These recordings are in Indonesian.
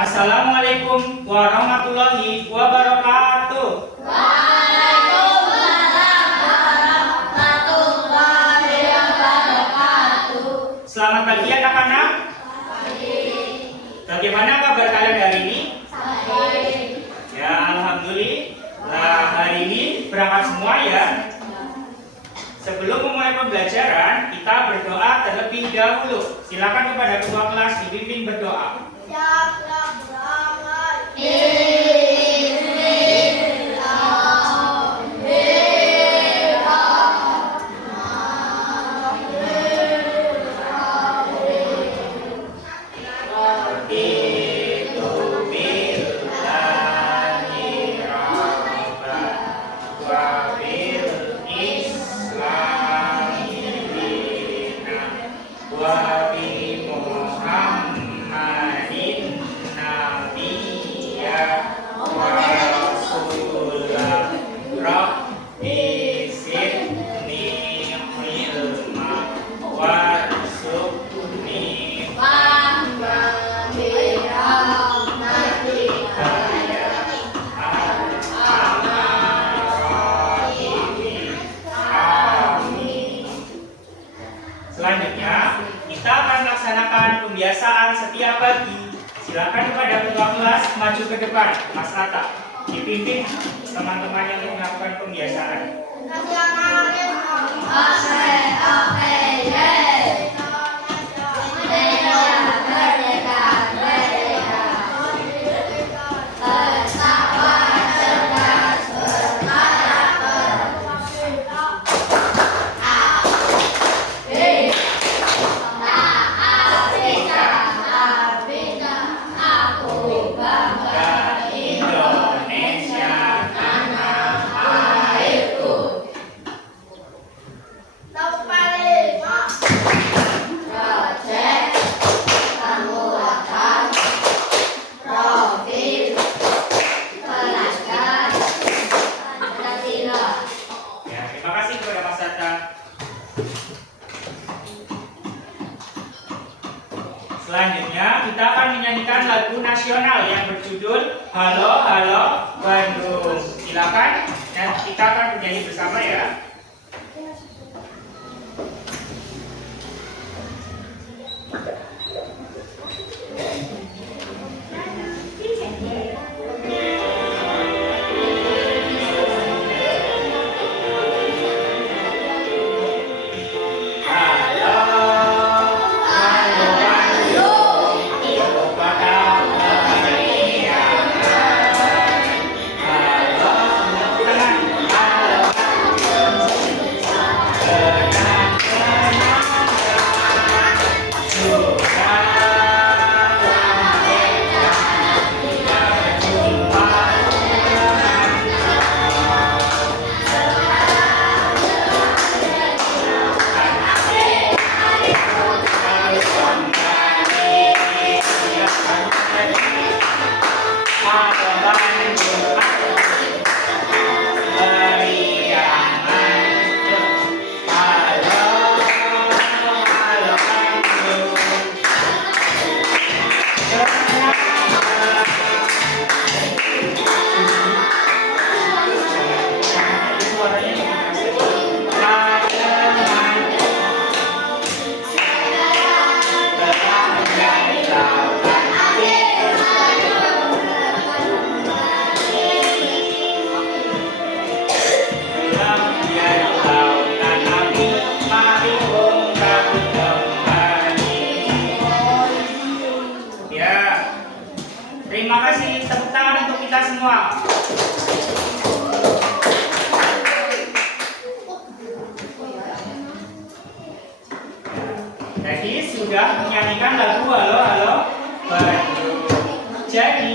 Assalamualaikum warahmatullahi wabarakatuh. Waalaikumsalam warahmatullahi wabarakatuh. Selamat pagi anak-anak. Bagaimana kabar kalian hari ini? Baik. Ya, alhamdulillah. Hari ini berangkat semua ya. Sebelum memulai pembelajaran, kita berdoa terlebih dahulu. Silakan kepada ketua kelas dibimbing berdoa. Selanjutnya, kita akan melaksanakan pembiasaan setiap pagi. Silakan kepada ketua kelas maju ke depan, Mas Rata. Dipimpin teman-temannya untuk melakukan pembiasaan. Selanjutnya kita akan menyanyikan lagu nasional yang berjudul Halo Halo Bandung. Silakan, dan kita akan bernyanyi bersama ya. Terima kasih, tepuk tangan untuk kita semua. Jadi sudah menyanyikan lagu Halo Halo Bandung. Jadi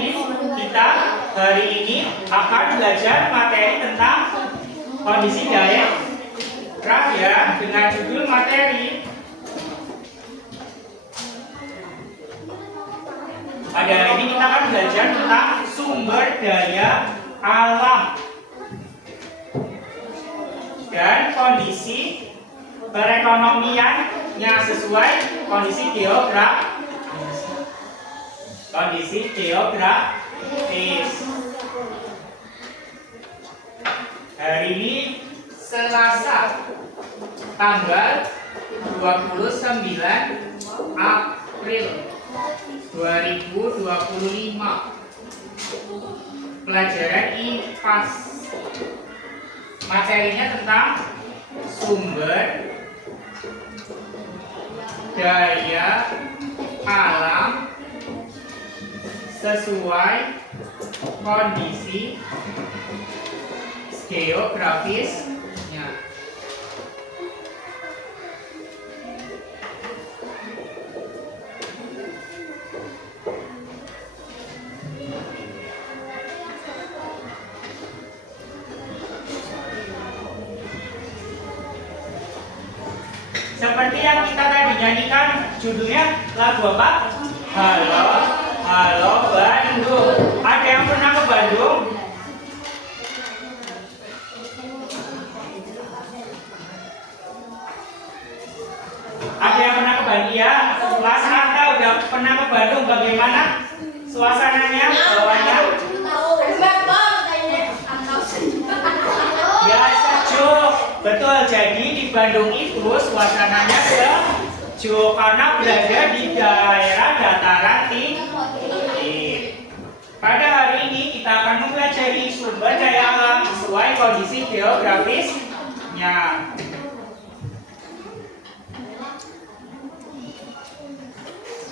kita hari ini akan belajar materi tentang kondisi daerah ya, dengan judul materi. Pada hari ini kita akan belajar tentang sumber daya alam dan kondisi perekonomiannya sesuai kondisi geografis. kondisi geografis. Hari ini Selasa tanggal 29 April 2025. Pelajaran IPAS. Materinya tentang sumber daya alam sesuai kondisi geografisnya. Seperti yang kita tadi nyanyikan, judulnya lagu apa? Halo, halo Bandung. Ada yang pernah ke Bandung? Ada yang pernah ke Bandung ya? Mas Anta udah pernah ke Bandung, bagaimana suasananya, bawahnya? Ya sejuk, betul. Jadi di Bandung itu suasananya sejuk karena berada di daerah dataran tinggi. Pada hari ini kita akan mempelajari sumber daya alam sesuai kondisi geografisnya.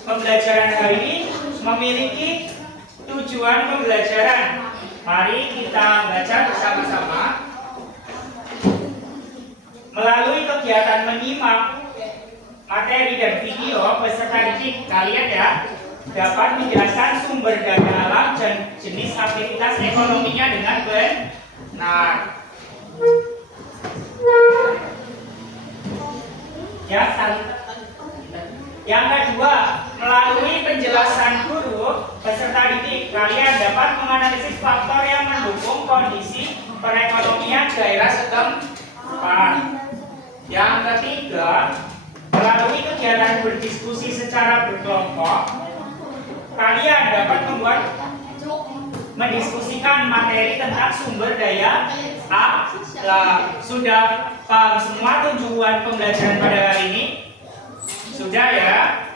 Pembelajaran hari ini memiliki tujuan pembelajaran. Mari kita baca bersama-sama. Melalui kegiatan menyimak materi dan video peserta didik kalian ya dapat menjelaskan sumber daya alam dan jenis aktivitas ekonominya dengan benar. Ya, yang kedua, melalui penjelasan guru peserta didik kalian dapat menganalisis faktor yang mendukung kondisi perekonomian daerah setempat. Yang ketiga, melalui kegiatan berdiskusi secara berkelompok, kalian dapat mendiskusikan materi tentang sumber daya alam. Sudah paham semua tujuan pembelajaran pada hari ini? Sudah ya?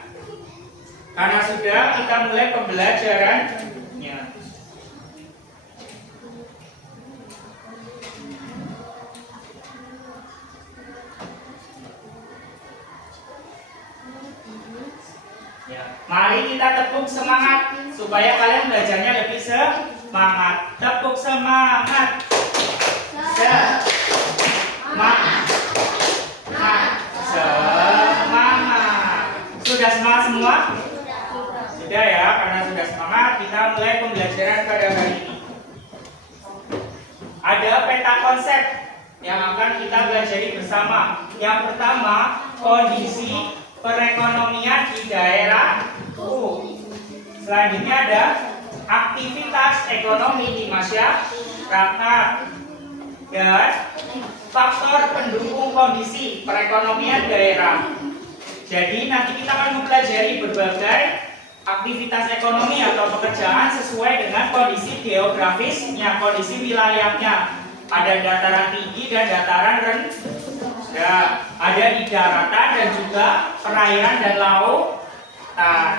Karena sudah, kita mulai pembelajarannya. Ya, mari kita tepuk semangat supaya kalian belajarnya lebih semangat. Tepuk semangat. Semangat. Semangat. Sudah semangat semua? Sudah ya, karena sudah semangat, kita mulai pembelajaran pada hari ini. Ada peta konsep yang akan kita pelajari bersama. Yang pertama, kondisi perekonomian di daerahku. Selanjutnya ada aktivitas ekonomi di masyarakat dan faktor pendukung kondisi perekonomian daerah. Jadi nanti kita akan mempelajari berbagai aktivitas ekonomi atau pekerjaan sesuai dengan kondisi geografisnya, kondisi wilayahnya. Ada dataran tinggi dan dataran rendah, ada di daratan dan juga perairan dan lautan.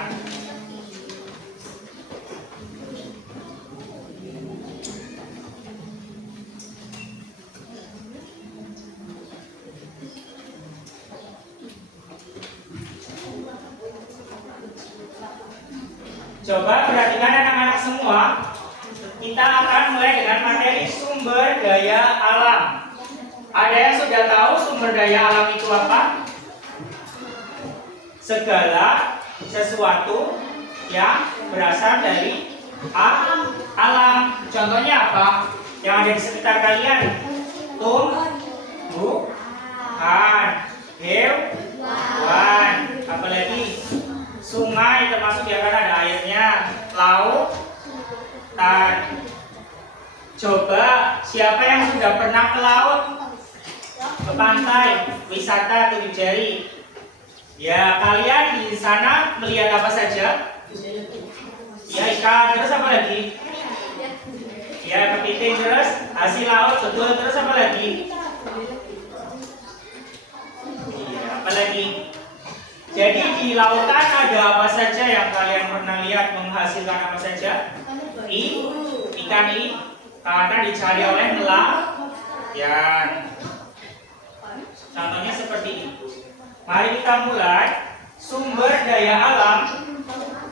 Coba perhatikan anak-anak semua. Kita akan mulai dengan materi sumber daya alam. Ada yang sudah tahu sumber daya alam itu apa? Segala sesuatu yang berasal dari alam. Contohnya apa? Yang ada di sekitar kalian. Tumbuhan, hewan, apalagi sungai, termasuk yang kan ada airnya, lautan. Coba siapa yang sudah pernah ke laut, ke pantai, wisata tujuh jari? Ya, kalian di sana melihat apa saja? ikan, terus apa lagi? Ya, kepiting, terus hasil laut, betul. Terus apa lagi? Iya, apa lagi? Jadi di lautan ada apa saja yang kalian pernah lihat menghasilkan apa saja? Ikan karena dicari oleh nelayan. Contohnya seperti itu. Mari kita mulai. Sumber daya alam.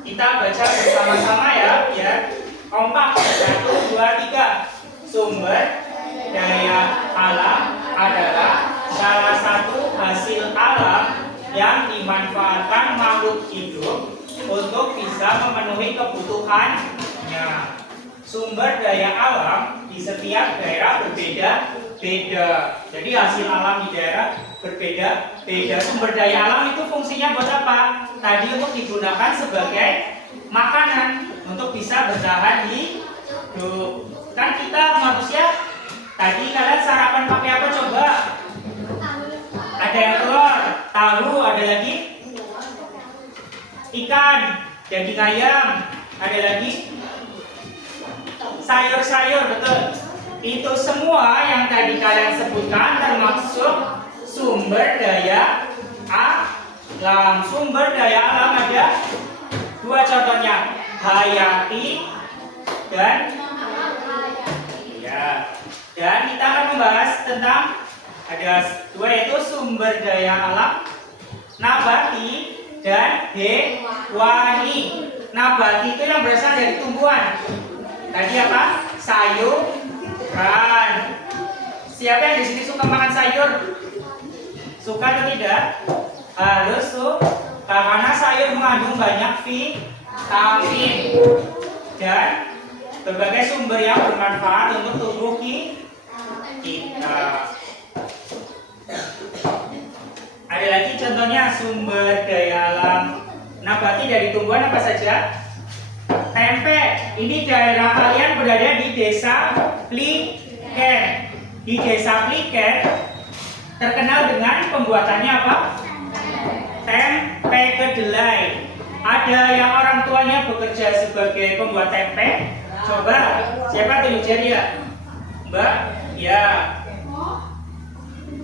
Kita baca bersama-sama ya, biar kompak. 1, 2, 3. Sumber daya alam adalah salah satu hasil alam yang dimanfaatkan makhluk hidup untuk bisa memenuhi kebutuhannya. Sumber daya alam di setiap daerah berbeda-beda. Jadi hasil alam di daerah berbeda-beda. Sumber daya alam itu fungsinya buat apa? Tadi untuk digunakan sebagai makanan untuk bisa bertahan hidup. Kan kita manusia tadi kalian sarapan pakai apa coba? Ada yang telur, tahu, ada lagi ikan, daging ayam, ada lagi sayur-sayur, betul. Itu semua yang tadi kalian sebutkan termasuk sumber daya alam. Sumber daya alam ada 2 contohnya, hayati dan ya. Dan kita akan membahas tentang ada 2 yaitu sumber daya alam nabati dan hewani. Nabati itu yang berasal dari tumbuhan. Tadi apa? Sayuran. Siapa yang di sini suka makan sayur? Suka atau tidak? Harus suka karena sayur mengandung banyak vitamin dan berbagai sumber yang bermanfaat untuk tubuh kita. Ada lagi contohnya sumber daya alam nabati dari tumbuhan apa saja? Tempe. Ini daerah kalian berada di desa Pliken. Di desa Pliken terkenal dengan pembuatannya apa? Tempe kedelai. Ada yang orang tuanya bekerja sebagai pembuat tempe? Coba, siapa tunjuk jari ya? Mbak? Ya.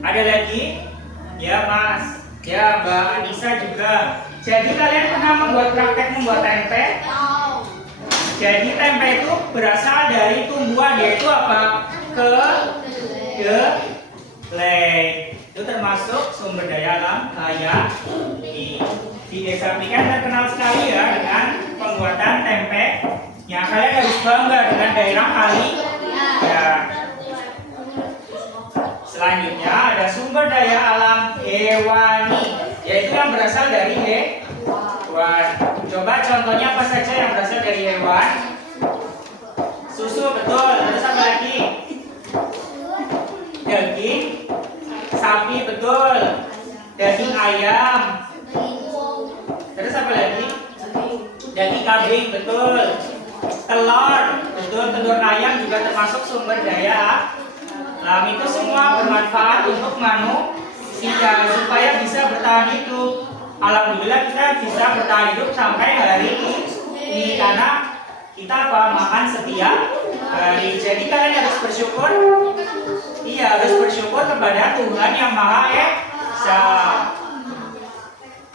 Ada lagi? Ya Mas. Ya Mbak Anissa juga. Jadi kalian pernah praktek membuat tempe? Jadi tempe itu berasal dari tumbuhan, yaitu apa? Kedelai. Itu termasuk sumber daya alam hayati. Di desa Pliken terkenal sekali ya dengan pembuatan tempe. Ya kalian harus bangga dengan daerah kali. Ya. Selanjutnya ada sumber daya alam hewani, yaitu yang berasal dari hewan. Coba contohnya apa saja yang berasal dari hewan? Susu, betul. Terus apa lagi? Daging sapi, betul. Daging ayam. Terus apa lagi? Daging kambing, betul. Telur, betul. Telur ayam juga termasuk sumber daya alam. Itu semua bermanfaat untuk manusia supaya bisa bertahan hidup. Alhamdulillah kita bisa bertahan hidup sampai hari ini karena kita apa? Makan setiap hari. Jadi kalian harus bersyukur. Iya, harus bersyukur kepada Tuhan yang Maha Esa.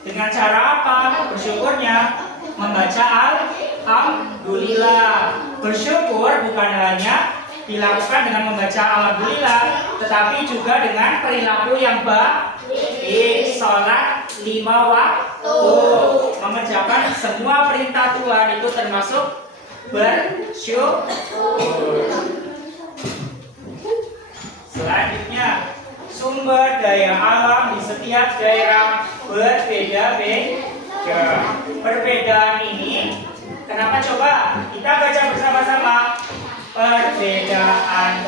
Dengan cara apa bersyukurnya? Membaca Alhamdulillah. Bersyukur bukan hanya dilakukan dengan membaca Alhamdulillah, tetapi juga dengan perilaku yang baik. Sholat 5 waktu, mengerjakan semua perintah Tuhan, itu termasuk bersyukur. Selanjutnya, sumber daya alam di setiap daerah berbeda-beda. Perbedaan ini, kenapa coba kita baca bersama-sama? Perbedaan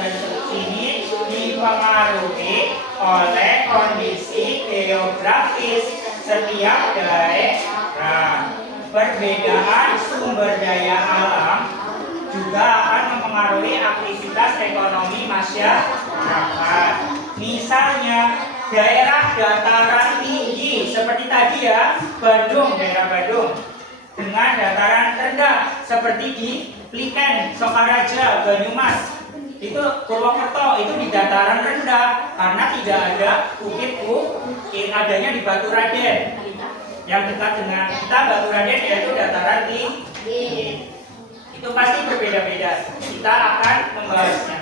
ini dipengaruhi oleh kondisi geografis setiap daerah. Perbedaan sumber daya alam juga akan mempengaruhi aktivitas ekonomi masyarakat. Misalnya, daerah dataran tinggi seperti tadi ya, Bandung, daerah Bandung, dengan dataran rendah seperti di Pliken, Sokaraja, Banyumas. Itu Purwokerto itu di dataran rendah karena tidak ada bukit adanya di Baturaden. Yang dekat dengan kita Baturaden yaitu dataran tinggi. Itu pasti berbeda-beda. Kita akan membahasnya.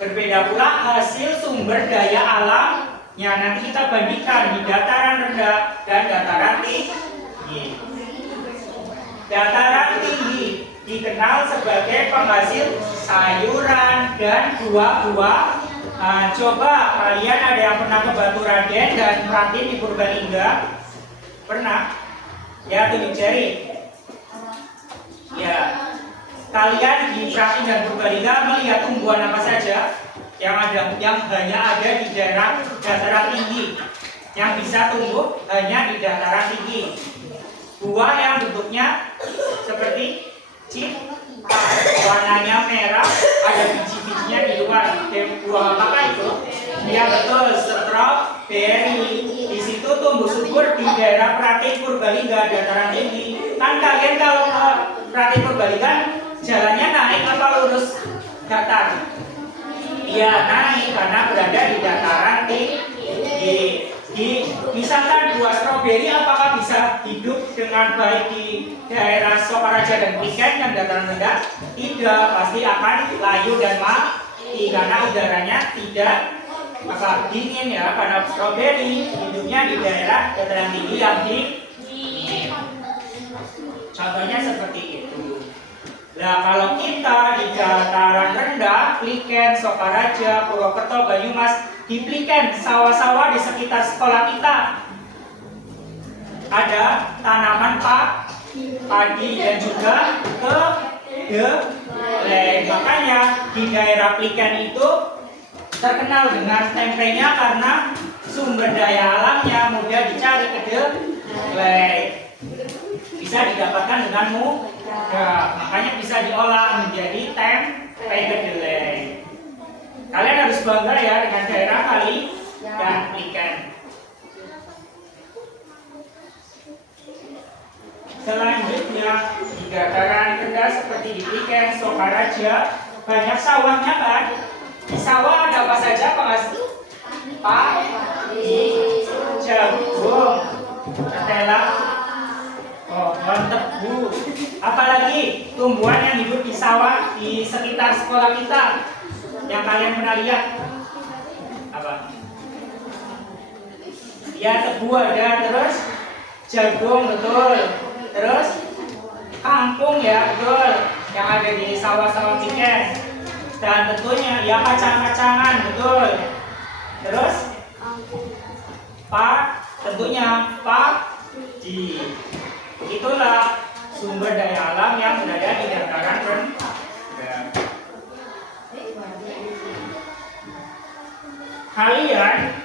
Berbeda pula hasil sumber daya alamnya. Nanti kita bandingkan di dataran rendah dan dataran tinggi. Dataran tinggi dikenal sebagai penghasil sayuran dan buah-buah. Coba kalian ada yang pernah ke Baturaden dan Pratin di Purbalingga? Pernah? Ya, tunjuk jari. Ya, kalian di Pratin dan Purbalingga melihat tumbuhan apa saja yang hanya ada di daerah dataran tinggi, yang bisa tumbuh hanya di dataran tinggi. Buah yang bentuknya seperti cinta, warnanya merah, ada biji-bijinya di luar. Buah apakah itu? Ya betul, strawberry. Di situ tumbuh subur di daerah Pratin Purbalingga dataran tinggi. Kan kalian kalau ke Pratin Purbalingga jalannya naik apa lurus datar? Ya naik karena berada di dataran tinggi. Misalkan buah stroberi apakah bisa hidup dengan baik di daerah Sokaraja dan Pliken yang dataran rendah? Tidak, pasti akan layu dan mati karena udaranya tidak dingin ya, karena stroberi hidupnya di daerah dataran tinggi yang dingin. Contohnya seperti itu. Nah, kalau kita di dataran rendah, Pliken, Sokaraja, Purwokerto, Banyumas, di Pliken, sawah-sawah di sekitar sekolah kita ada tanaman padi dan juga kedelai. Makanya di daerah Pliken itu terkenal dengan tempenya karena sumber daya alamnya mudah dicari. Kedelai bisa didapatkan dengan mudah, makanya bisa diolah menjadi tempe kedelai. Kalian harus bangga ya dengan daerah Kali dan Pliken. Selanjutnya di dataran rendah seperti di Pliken, Sokaraja, banyak sawahnya kan? Di sawah ada apa saja penghasil? Padi, jagung, ketela, tebu. Apalagi tumbuhan yang hidup di sawah di sekitar sekolah kita yang kalian pernah lihat? Apa? Ya, tebu ada, terus jagung betul, terus kangkung ya betul, yang ada di sawah-sawah Pliken, dan tentunya ya kacang-kacangan betul, terus tentunya padi. Itulah sumber daya alam yang berada di dataran rendah. Kalian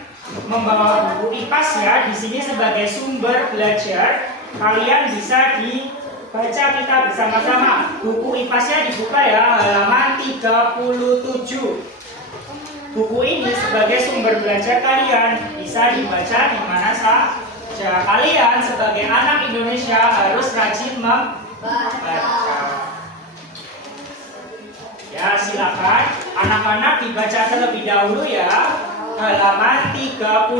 membawa buku IPAS ya di sini sebagai sumber belajar. Kalian bisa dibaca kita bersama-sama. Buku IPAS-nya dibuka ya, halaman 37. Buku ini sebagai sumber belajar kalian bisa dibaca di mana saja. Kalian sebagai anak Indonesia harus rajin membaca. Ya silakan anak-anak dibaca terlebih dahulu ya. Halaman 37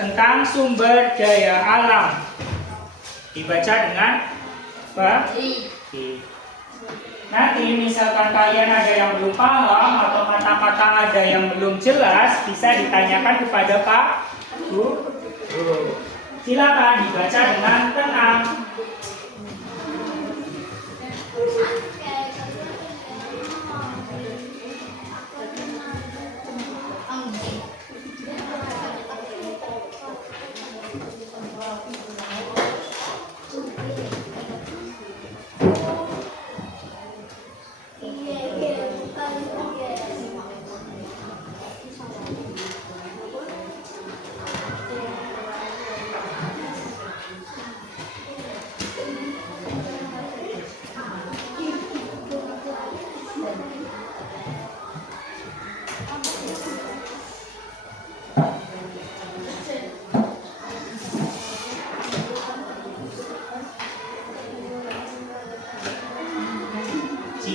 tentang sumber daya alam. Dibaca dengan baik. Nanti misalkan kalian ada yang belum paham atau kata-kata ada yang belum jelas, bisa ditanyakan kepada Pak Guru. Silakan dibaca dengan tenang.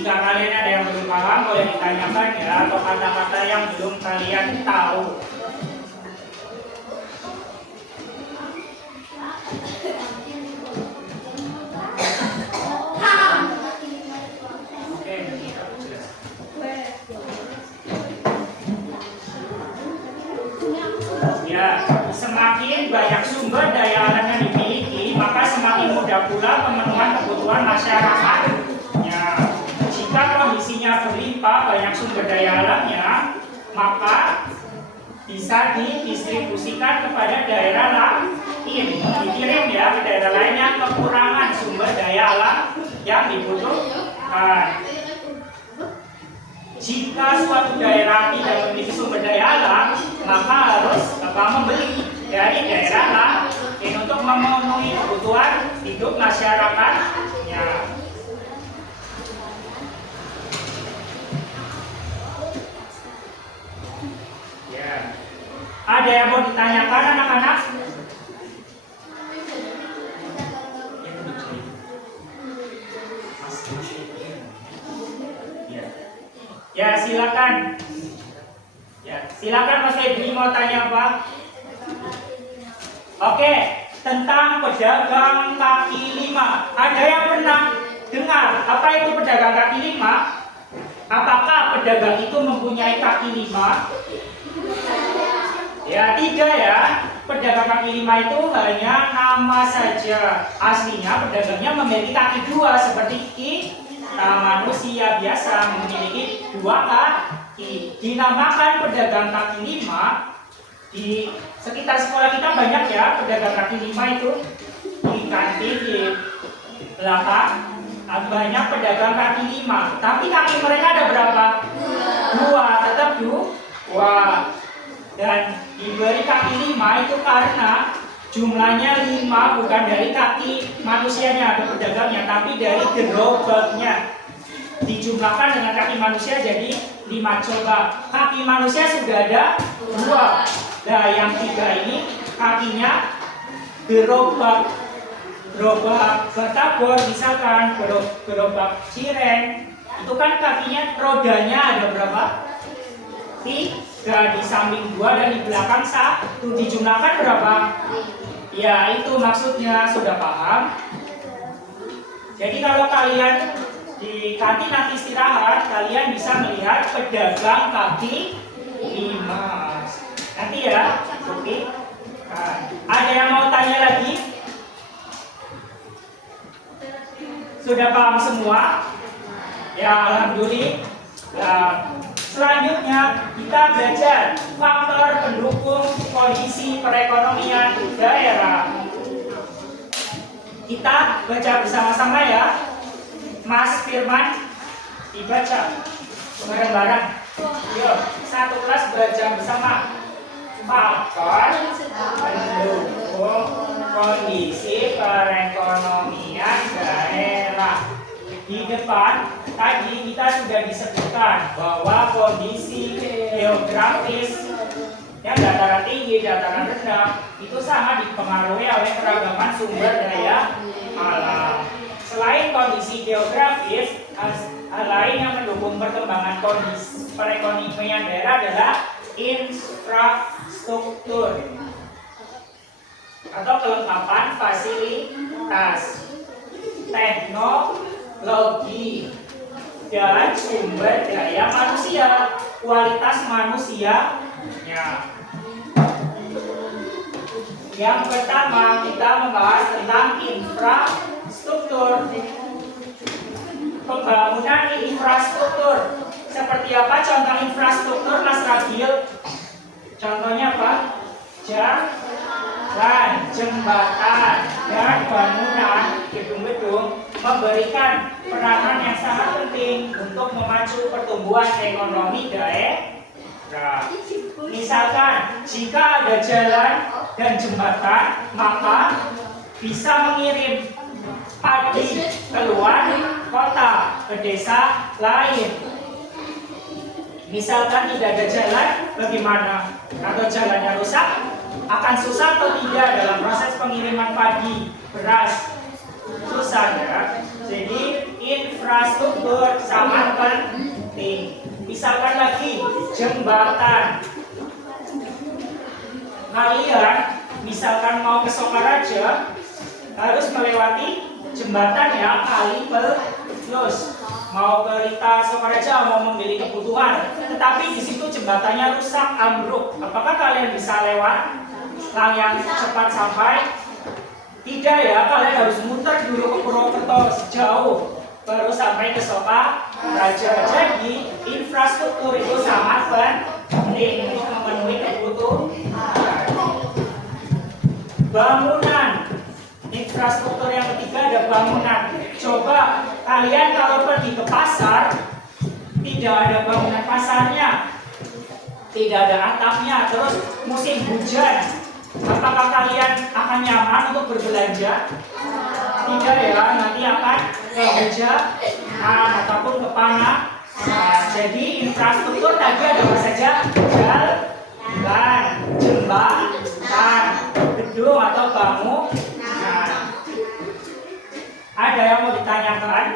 Jika kalian ada yang belum paham, boleh ditanyakan ya, atau kata-kata yang belum kalian tahu. Oke, jelas. Ya, semakin banyak sumber daya alam yang dimiliki, maka semakin mudah pula pemenuhan kebutuhan masyarakat. Ya, jika kondisinya berlimpah banyak sumber daya alamnya, maka bisa didistribusikan kepada daerah lain, dikirim ya ke daerah lain yang kekurangan sumber daya alam yang dibutuhkan. Jika suatu daerah tidak memiliki sumber daya alam, maka harus membeli dari daerah lain untuk memenuhi kebutuhan hidup masyarakatnya. Ya. Ada yang mau ditanyakan anak-anak? Ya, silakan. Ya, silakan Mas Febri mau tanya apa? Oke, tentang pedagang kaki lima. Ada yang pernah dengar apa itu pedagang kaki lima? Apakah pedagang itu mempunyai kaki lima? Ya, tidak ya. Pedagang kaki lima itu hanya nama saja. Aslinya pedagangnya memiliki kaki dua seperti manusia biasa memiliki dua kaki. Dinamakan pedagang kaki lima. Di sekitar sekolah kita banyak ya pedagang kaki lima itu. Di kantin, di belakang banyak pedagang kaki lima. Tapi kaki mereka ada berapa? Dua, tetap dua. Dan diberi kaki lima itu karena jumlahnya 5 bukan dari kaki manusianya atau pedagangnya, tapi dari gerobaknya. Dijumlahkan dengan kaki manusia jadi 5. Coba kaki manusia sudah ada 2. Nah, yang 3 ini kakinya gerobak batagor, misalkan gerobak cireng, itu kan kakinya rodanya ada berapa? 3, di samping 2 dan di belakang 1. Dijumlahkan berapa? Ya, itu maksudnya, sudah paham? Jadi kalau kalian di kantin nanti istirahat, kalian bisa melihat pedagang kaki lima. Nanti ya, oke. Nah, ada yang mau tanya lagi? Sudah paham semua? Ya, alhamdulillah. Nah, selanjutnya kita belajar faktor pendukung kondisi perekonomian daerah. Kita baca bersama-sama ya. Mas Firman, dibaca bareng-bareng. Yuk, satu kelas baca bersama. Faktor pendukung kondisi perekonomian daerah. Di depan tadi kita sudah disebutkan bahwa kondisi geografis yang dataran tinggi, dataran rendah itu sangat dipengaruhi oleh keragaman sumber daya alam. Selain kondisi geografis, hal lain yang mendukung perkembangan kondisi perekonomian daerah adalah infrastruktur atau kelengkapan fasilitas, teknologi, dan sumber daya manusia, kualitas manusianya. Yang pertama kita membahas tentang infrastruktur. Pembangunan infrastruktur. Seperti apa contoh infrastruktur, Mas Ragil? Contohnya apa? Jalan, jembatan, dan bangunan gedung-gedung memberikan peranan yang sangat penting untuk memacu pertumbuhan ekonomi daerah. Misalkan, jika ada jalan dan jembatan, maka bisa mengirim padi keluar kota ke desa lain. Misalkan tidak ada jalan, bagaimana? Atau jalannya rusak, akan susah atau tidak dalam proses pengiriman padi, beras? Susah ya. Jadi infrastruktur sangat Misalkan lagi jembatan. Kalian misalkan mau ke Sokaraja harus melewati jembatan ya kali plus. Mau ke Rita Sokaraja mau membeli kebutuhan, tetapi di situ jembatannya rusak ambruk. Apakah kalian bisa lewat yang cepat sampai? Tidak ya, kalian harus muter dulu ke Purwokerto sejauh baru sampai ke Sokaraja. Jadi infrastruktur itu sangat penting untuk memenuhi kebutuhan. Bangunan. Infrastruktur yang ketiga ada bangunan. Coba kalian kalau pergi ke pasar, tidak ada bangunan pasarnya, tidak ada atapnya, terus musim hujan, apakah kalian akan nyaman untuk berbelanja? Tidak ya, nanti akan kehujanan ataupun kepanasan. Jadi infrastruktur tadi ada apa saja? Jalan, jembatan, gedung atau bangunan. Ada yang mau ditanyakan?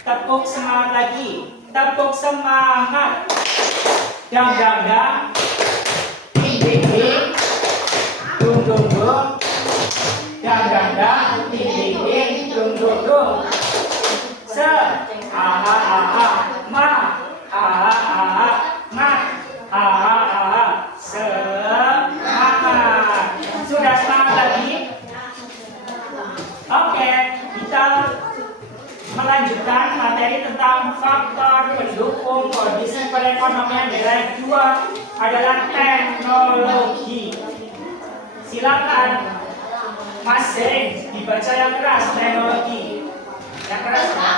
Tepuk semangat lagi. Tepuk semangat. Dang dang dang. Ding ding ding. Dung dung dung. Dang dang dang. Ding ding ding. Dung dung dung. Se. Aha aha. Ma. Aha aha. Ma. Aha aha. Semangat. Sudah semangat lagi? Oke, kita melanjutkan materi tentang faktor pendukung kondisi perekonomian daerah. Dua adalah teknologi. Silakan Mas Zeng dibaca yang keras, teknologi. Yang keras ya?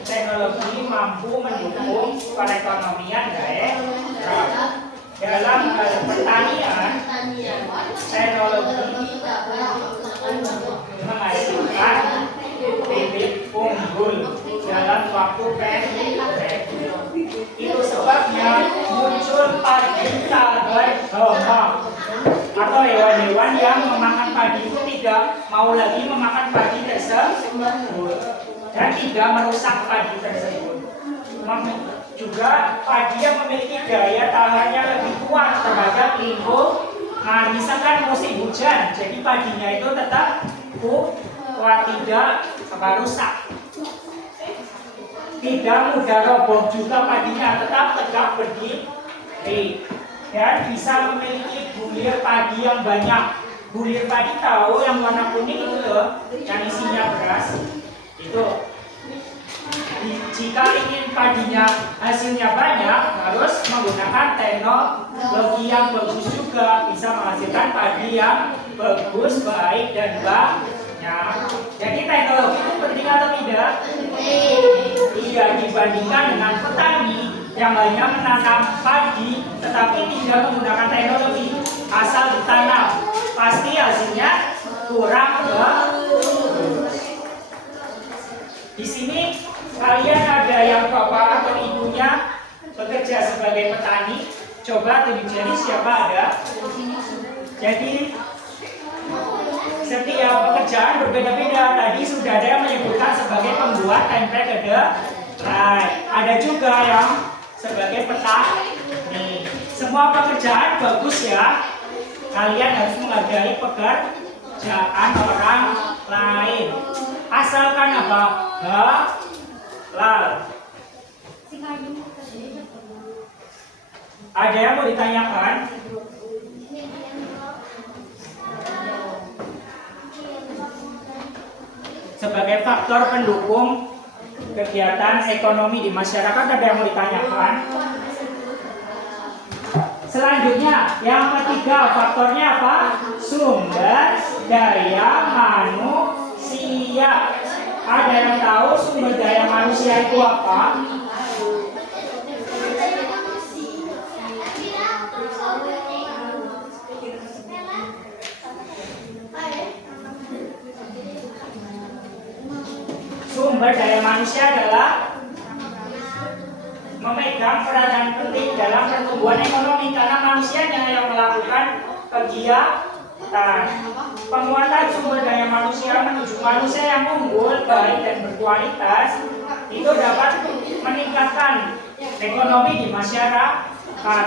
Teknologi mampu mendukung perekonomian daerah. Dalam hal pertanian, teknologi menghasilkan bibit unggul dalam waktu pendek. Itu sebabnya muncul padi tradisional atau hewan-hewan yang memakan padi itu tidak mau lagi memakan padi tersebut dan tidak merusak padi tersebut. Juga padi yang memiliki daya tahannya lebih kuat terhadap lingkungan. Misalkan musim hujan, jadi padinya itu tetap kuat, tidak rusak, tidak mudah roboh juga padinya, tetap tegak berdiri dan bisa memiliki bulir padi yang banyak. Bulir padi tahu yang warna kuning itu loh, yang isinya beras itu. Jika ingin padinya hasilnya banyak, harus menggunakan teknologi yang bagus juga, bisa menghasilkan padi yang bagus, baik dan banyak. Jadi teknologi itu penting atau tidak? Iya, dibandingkan dengan petani yang hanya menanam padi tetapi tidak menggunakan teknologi, asal ditanam pasti hasilnya kurang bagus. Di sini kalian ada yang bapak atau ibunya bekerja sebagai petani? Coba tunjuk jari siapa ada? Jadi setiap pekerjaan berbeda-beda. Tadi sudah ada yang menyebutkan sebagai pembuat tempe kedelai. Ada juga yang sebagai petani. Semua pekerjaan bagus ya. Kalian harus menghargai pekerjaan orang lain. Asalkan apa? Halal. Ada yang mau ditanyakan? Sebagai faktor pendukung kegiatan ekonomi di masyarakat, ada yang mau ditanyakan? Selanjutnya, yang ketiga faktornya apa? Sumber daya manusia. Ada yang tahu sumber daya manusia itu apa? Sumber daya manusia adalah memegang peranan penting dalam pertumbuhan ekonomi karena manusianya yang melakukan kegiatan Nah, penguatan sumber daya manusia menuju manusia yang unggul, baik dan berkualitas itu dapat meningkatkan ekonomi di masyarakat.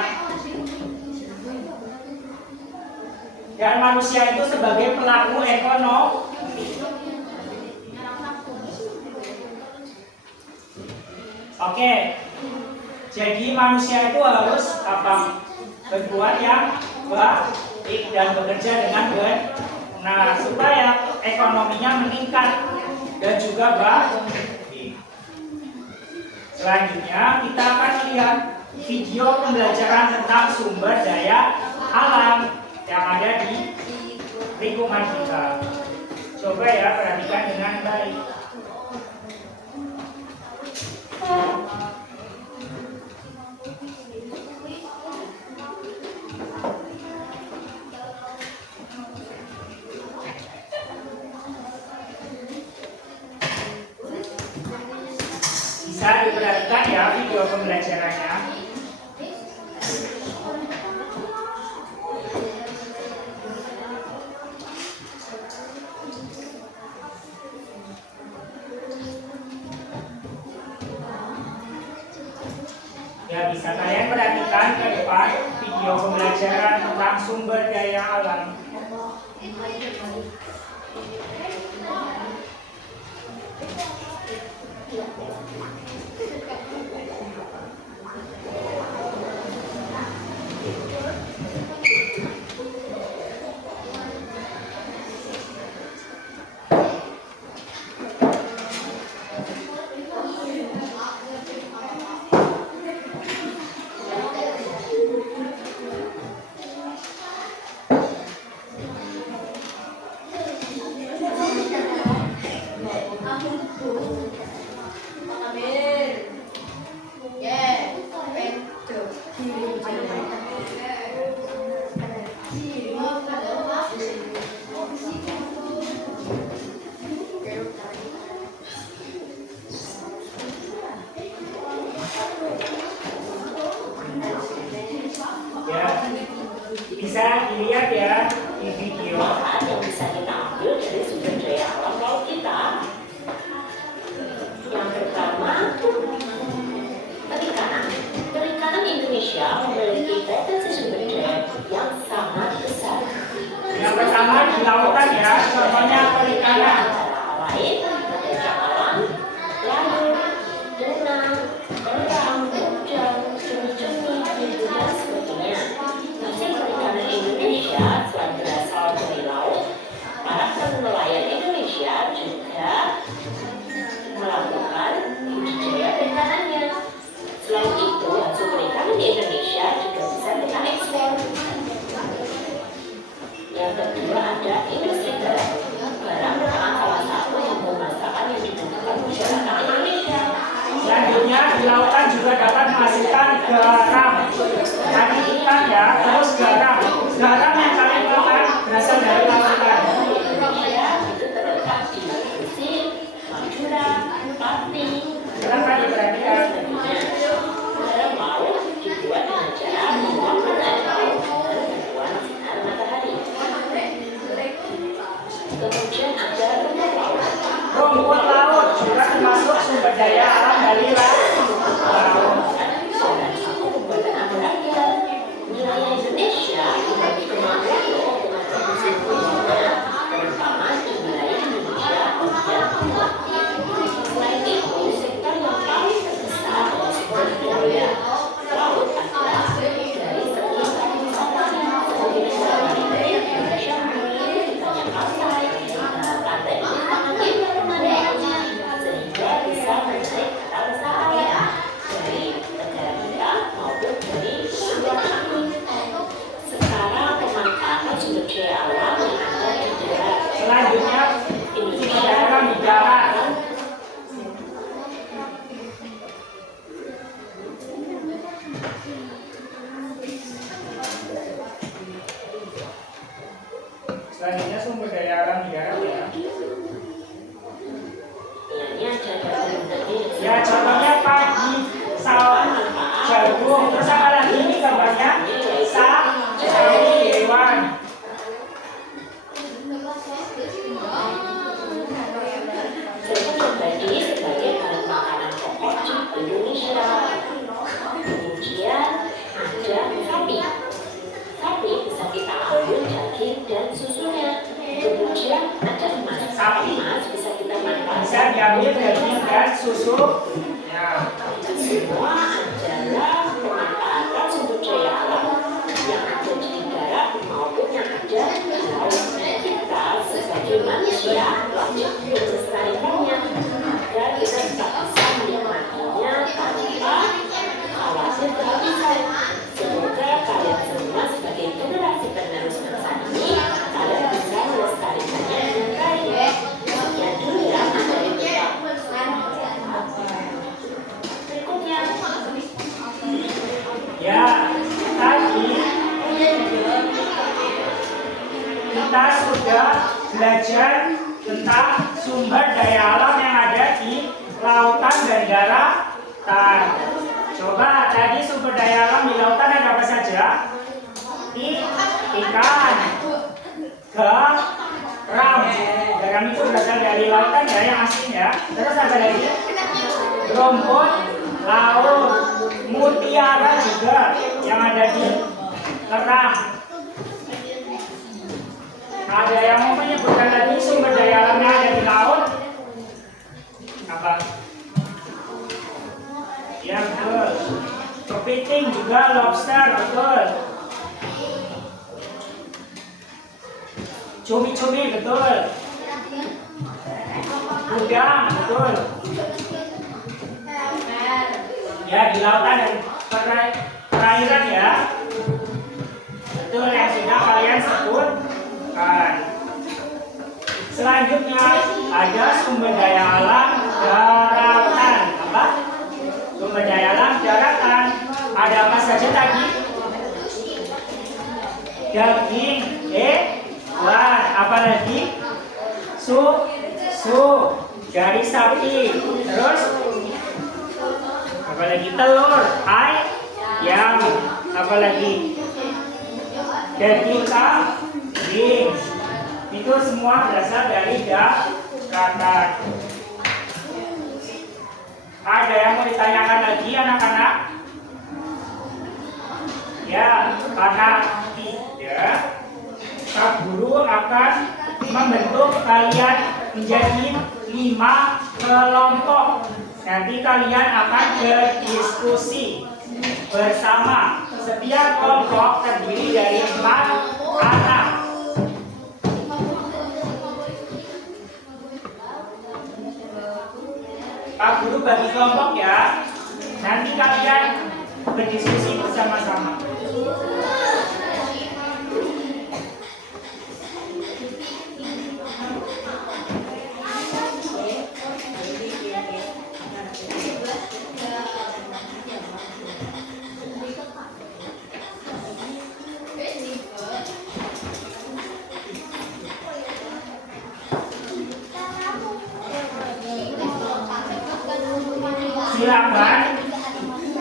Dan manusia itu sebagai pelaku ekonomi. Oke, jadi manusia itu harus berbuat yang baik dan bekerja dengan benar supaya ekonominya meningkat dan juga baik. Selanjutnya kita akan melihat video pembelajaran tentang sumber daya alam yang ada di lingkungan kita. Coba ya, perhatikan dengan baik. Bisa diperhatikan ya video pembelajarannya. Ya, bisa kalian perhatikan ke depan video pembelajaran tentang sumber daya alam. Ya, bisa dilihat ya di video. Yang bisa kita ambil dari sumber daya alam laut kita. Yang pertama, perikanan. Perikanan Indonesia memiliki potensi sumber daya yang sangat besar. Yang pertama di lautan ya, contohnya perikanan. Antara lain, bajak alam, laut, danau, kerang, udang, cumi-cumi, hiu, dan sebagainya. Hasil perikanan Indonesia selain berasal dari laut, para nelayan Indonesia juga melakukan budidaya perikanannya. Selain itu, hasil perikanan di Indonesia juga bisa kita ekspor. Yang kedua ada industri garam. Garam merupakan salah satu bumbu masakan yang dibutuhkan masyarakat Indonesia. Selanjutnya di lautan juga dapat menghasilkan garam. Tadi ikan ya, terus garam. Garam yang kalian makan berasal dari lautan. Indonesia itu terletak di Gresik, Madura, Pati, Silakan diperhatikan. garam laut dibuat dengan cara menguapkan air laut dengan bantuan sinar matahari. Kemudian ada rumput laut. Rumput laut juga termasuk sumber daya alam dari laut. Salah satu pembuatan agar wilayah Indonesia dibagi kemampuan dengan produksi kuliner, terutama di wilayah Indonesia bagian timur. Selain itu, sektor yang paling terbesar adalah sumber daya laut adalah dari segi pariwisata. Sebagai negara maritim, Indonesia memiliki banyak pantai. Pantai ini sangat indah pemandangannya, sehingga bisa menarik kata wisatawan dari negara kita maupun dari luar negeri. Sekarang pemanfaatan sumber daya alam yang ada di darat. Selanjutnya Indonesia daerah di darat. Selanjutnya sumber daya alam di darat ya. ini ada dari Ya contohnya padi, sawah, jagung, terus apa lagi ini gambarnya? Sapi, hewan. dan susunya. Kemudian ada emas. Sapi. Emas bisa kita manfaatkan. Bisa diambil daging dan susu. Ya. Semua adalah memanfaatkan sumber daya alam yang ada di darat maupun yang ada di laut. Kita sebagai manusia wajib melestarikannya agar kita tetap bisa menikmatinya tanpa khawatir kehabisan. Semoga kalian semua sebagai generasi penerus bangsa ini kalian bisa melestarikannya dengan baik. Sekian dulu ya materi kita. Berikutnya. Ya, tadi kita sudah belajar tentang sumber daya alam yang ada di lautan dan daratan. Coba tadi sumber daya alam di lautan ada apa saja? Ikan, garam. Garam itu berasal dari lautan ya, yang aslinya. Terus apa lagi? Rumput laut, mutiara juga yang ada di kerang. Ada yang mau menyebutkan lagi sumber daya alam yang ada di laut? Apa? Ya betul. Kepiting juga, lobster betul. Cumi-cumi betul. Udang betul. Ya di lautan dan perairan ya. Betul yang sudah kalian sebutkan. Selanjutnya ada sumber daya alam daratan. Apa? Sumber daya alam daratan. Ada apa saja tadi? Daging, hewan, apalagi? Susu dari sapi. Terus apalagi telur, ayam, apalagi daging kambing. Itu semua berasal dari daratan. Ada yang mau ditanyakan lagi anak-anak? Ya, karena tidak, Pak Guru akan membentuk kalian menjadi 5 kelompok. Nanti kalian akan berdiskusi bersama. Setiap kelompok terdiri dari 4 anak. Pak Guru bagi kelompok ya. Nanti kalian berdiskusi bersama-sama. Silakan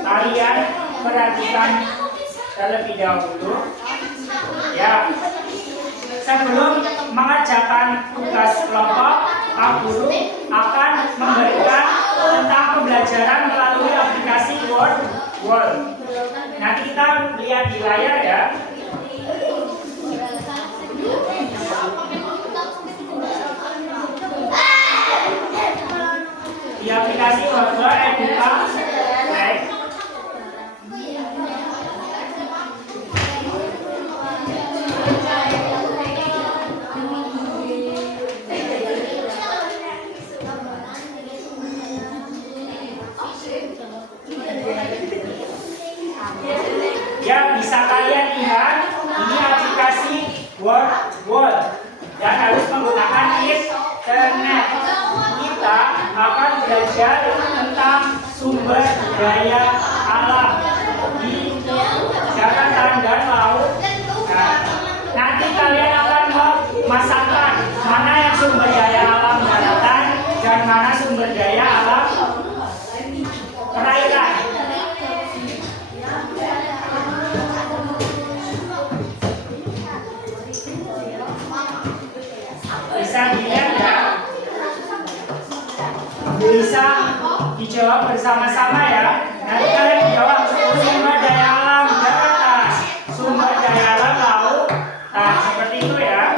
kalian perhatikan terlebih dahulu ya. Sebelum mengerjakan tugas kelompok, Pak Guru akan memberikan tentang pembelajaran melalui aplikasi Word. Nanti kita lihat di layar ya. Di aplikasi Word Eduka. Ya, bisa kalian lihat ini aplikasi Word dan harus menggunakan internet. Kita akan belajar tentang sumber daya alam di daratan dan laut. Nah, nanti kalian akan memasangkan mana yang sumber daya alam daratan dan mana sumber daya alam perairan. Bisa dilihat ya, bisa dijawab bersama-sama ya. Nanti kalian jawab sumber daya alam daratan, sumber daya alam laut. Nah, seperti itu ya.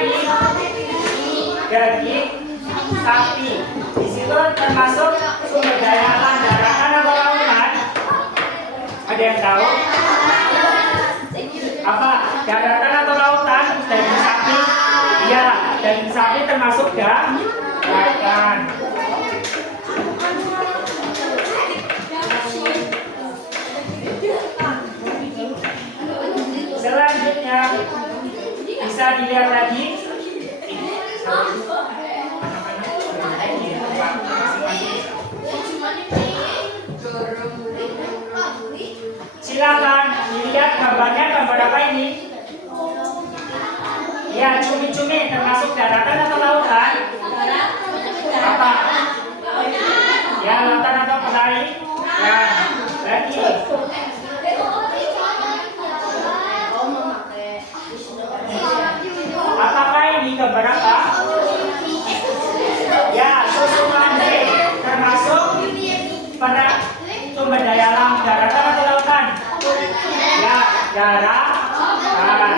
ini daging sapi. Di situ termasuk sumber daya alam daratan atau lautan? Ada yang tahu? Apa? Daratan atau lautan? Daging sapi? Iya, daging sapi termasuk daratan. Selanjutnya bisa dilihat lagi. Silakan dilihat gambarnya, gambar apa ini? Ya, cumi-cumi termasuk daratan atau lautan? Apa? Ya, lautan atau perairan? Ya, lagi. Apakah ini gambar apa? Ya, susu mande termasuk pada sumber daya alam daratan atau lautan? Ya, daratan.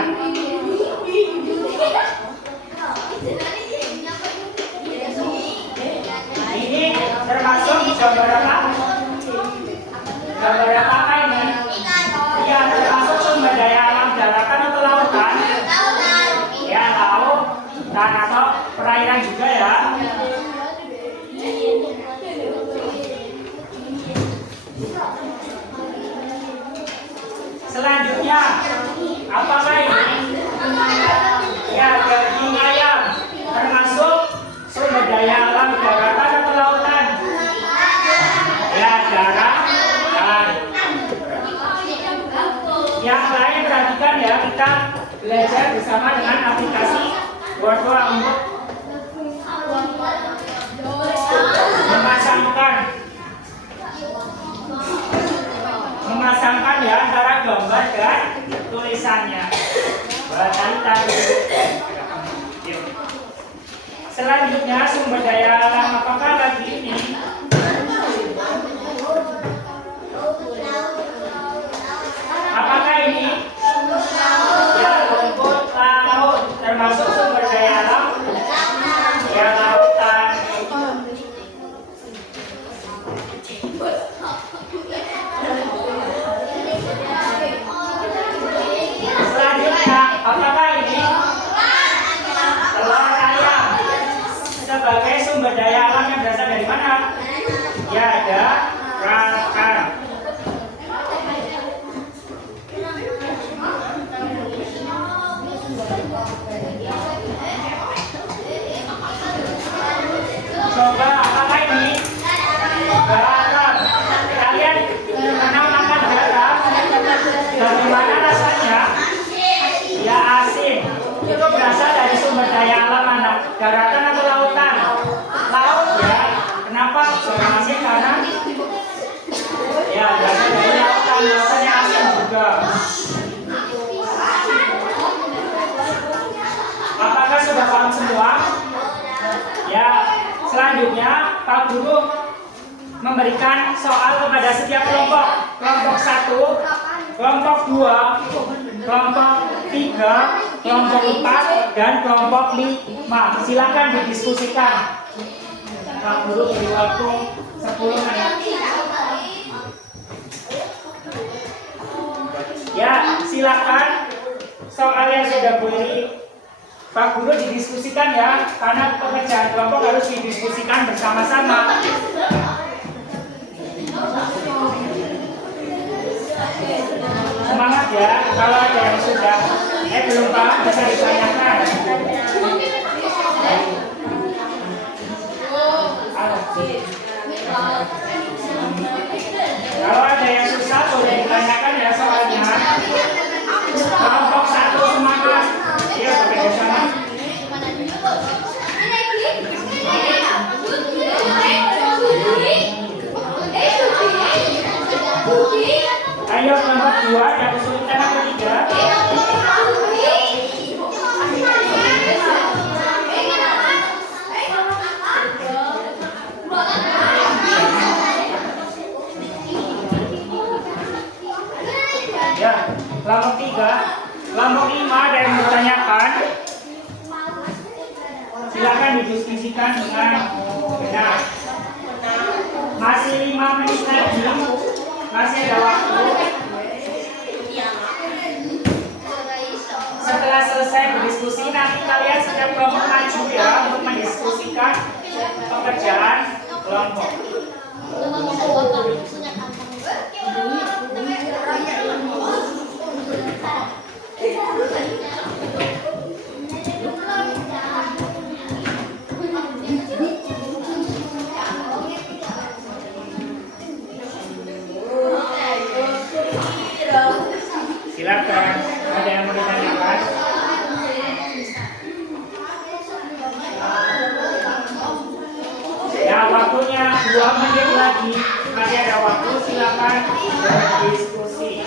Ini termasuk gambar apa? Gambar apa ini? Ya, termasuk sumber daya alam daratan atau lautan? Ya, laut dan atau perairan juga ya. Selanjutnya, apakah ini? Ya, daging ayam termasuk sumber daya alam daratan atau lautan? Ya, daratan. Yang lain perhatikan ya, kita belajar bersama dengan aplikasi Wordwa untuk memasangkan ya antara gambar dan tulisannya. Selanjutnya sumber daya alam apakah lagi ini? Apakah ini? Ya, rumput laut termasuk sumber daya alam? Ya, lautan. Selanjutnya, apakah ini? Telur ayam sebagai sumber daya alam yang berasal dari mana? Ya, ada daratan. Coba apakah ini? Garam. Kalian pernah makan garam? Bagaimana rasanya? Ya, asin. Itu berasal dari sumber daya alam mana? Daratan atau lautan? Laut ya. Kenapa garam asin? Karena ya berasal dari lautan. Lautannya asin juga. Apakah sudah paham semua? Ya, selanjutnya Pak Guru memberikan soal kepada setiap kelompok. Kelompok 1, kelompok 2, kelompok 3, kelompok 4, dan kelompok 5. Silakan didiskusikan. Pak Guru beri waktu 10 menit. Ya, silakan soal yang sudah beri Pak Guru didiskusikan ya, karena pekerjaan kelompok harus didiskusikan bersama-sama. Semangat ya, kalau ada yang sudah belum paham bisa ditanyakan. Kalau ada yang susah boleh ditanyakan ya soalnya. Kelompok 1 semangat. Ya, bekerja sama. Ayo kelompok 2 ada kesulitan apa tidak? Ya, kelompok 3, kelompok 5 ada yang bertanyakan. Silakan didiskusikan dengan benar. Masih 5 menit lagi, masih ada waktu. Setelah selesai berdiskusi, nanti kalian setiap kelompok maju ya untuk mendiskusikan pekerjaan kelompok. Silakan, ada yang mau ditanyakan? Ya, waktunya 2 menit lagi, masih ada waktu, silakan berdiskusi.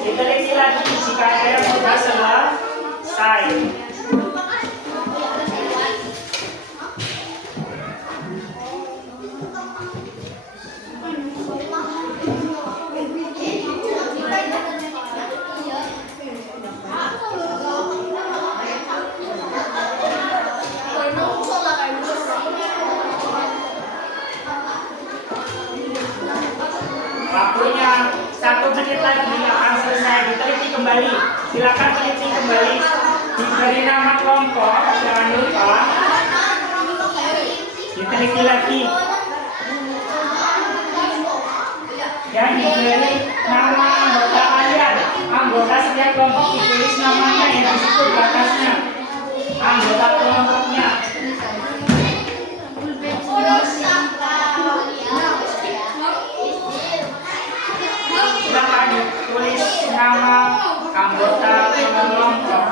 Diteliti lagi jika ada yang sudah selesai. Waktunya 1 menit lagi akan selesai. Diteliti kembali. Silakan teliti kembali. Diberi nama kelompok, jangan lupa. Diteliti lagi. Dan diberi nama anggota kalian. Anggota setiap kelompok ditulis namanya yang disebut di atasnya. Anggota kelompoknya. Silakan tulis nama anggota kelompok.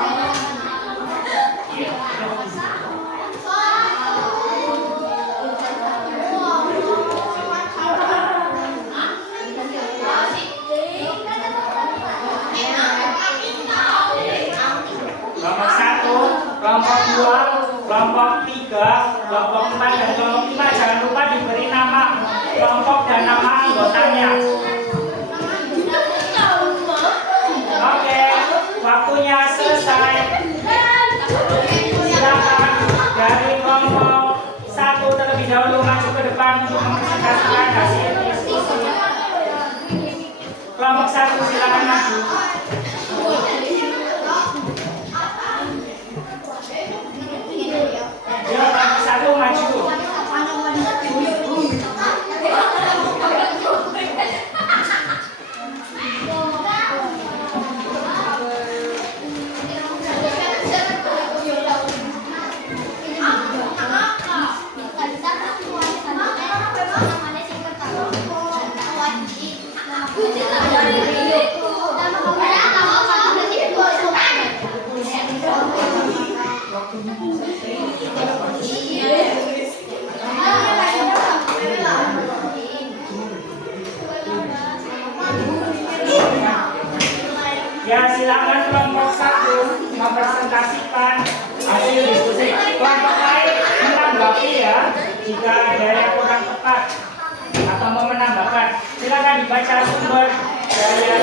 Kelompok 1, kelompok 2, kelompok 3, kelompok 4 dan kelompok 5. Jangan lupa diberi nama kelompok dan nama anggotanya. Oke, waktunya selesai. Silakan dari kelompok 1 terlebih dahulu maju ke depan untuk mempresentasikan hasil diskusi. Kelompok 1 silakan maju. Ya, kelompok 1 maju. Ya, silakan kelompok 1 mempresentasikan hasil diskusi. Kelompok lain menanggapi ya jika ada yang kurang tepat atau mau menambahkan. Silakan dibaca sumber daya.